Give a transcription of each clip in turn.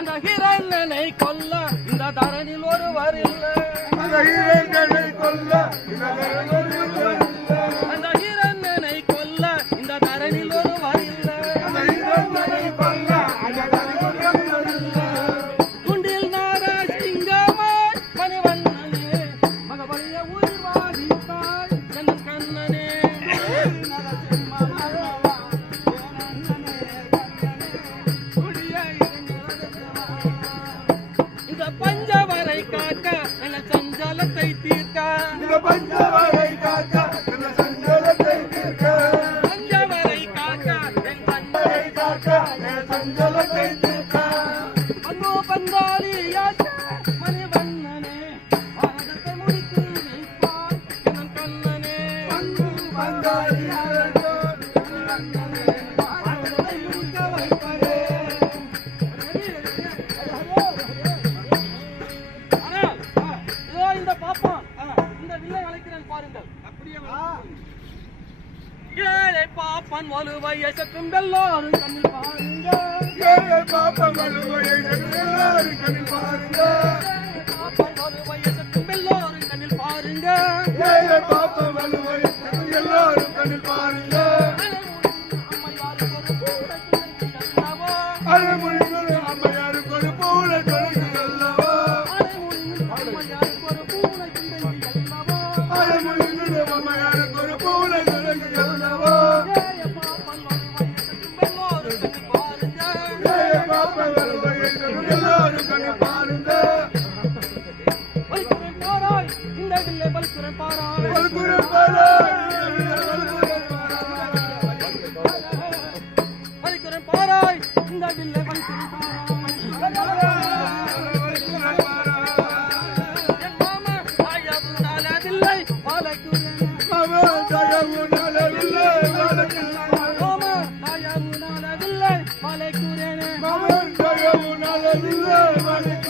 அந்த ஹிரண்யனை கொல்ல இந்த தரணில் ஒருவர் இல்லை. அந்த ஹிரண்யனை கொல்ல இந்த தரணில் ஒருவர் இல்லை. அந்த ஹிரண்யனை கொல்ல இந்த தரணில் ஒருவர் இல்லை. அந்த ஹிரண்யனை கொல்ல இந்த தரணில் ஒருவர் இல்லை. குண்டில் நாரசிங்கமாய் மணிவண்ணனே மகபலிய உயிர் வாதித்தாய் என் கண்ணனே. இந்த பஞ்சவரை காக்க என சஞ்சலத்தை தீர்க்க. இந்த பஞ்சவரை காக்க இந்த சஞ்சலத்தை தீர்க்க. பஞ்சவரை காக்க என் பஞ்சவரை காக்க என் சஞ்சலத்தை தீர்க்க. அங்கோ பந்தாலியாச்ச மணிவண்ணனே பாரதத்தை முடித்து வைப்பாய் என் கண்ணனே. அங்கு பந்தாலியாச்சோ மணிவண்ணனே பாரதத்தை முடிக்க வைப்பதே. இந்த பாப்பா இந்த வில்லை வளைக்கிறேன் பாருங்கள். ஏழை பாப்பன் வலுவை எசக்கும் எல்லோரும் கண்ணில் பாருங்க. ஏழை பாப்பன் வலுவை எல்லாரும் கண்ணில் பாருங்க. பாப்பன் வலுவை எசக்கும் எல்லோரும் கண்ணில் பாருங்க. ஏழை பாப்பன் வலுவை எல்லாரும் கண்ணில் பாருங்க. அலைமொழிகள் அம்மையாருக்கு ஒரு பூனை தொலைக்கு அல்லவா. அலைமொழிகள் அம்மையாருக்கு ஒரு பூனை தொலைக்கு அல்லவா. ஏழை பாப்பன் வலுவை எல்லாரும் கண்ணில் பாருங்க. இந்த வில்லை பல்குறன் பாராய். பல்குறன் பாராய். பல்குறன் பாராய். இந்த வில்லை பல்குறன் பாராய். என் மாமா தாயவு நாளதில்லை பாலக்குறன். மாமா தாயவு நாளதில்லை பாலக்குறன். மாமா தாயவு நாளதில்லை பாலக்குறன். மாமா தாயவு நாளதில்லை பாலக்குறன்.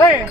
ஏய்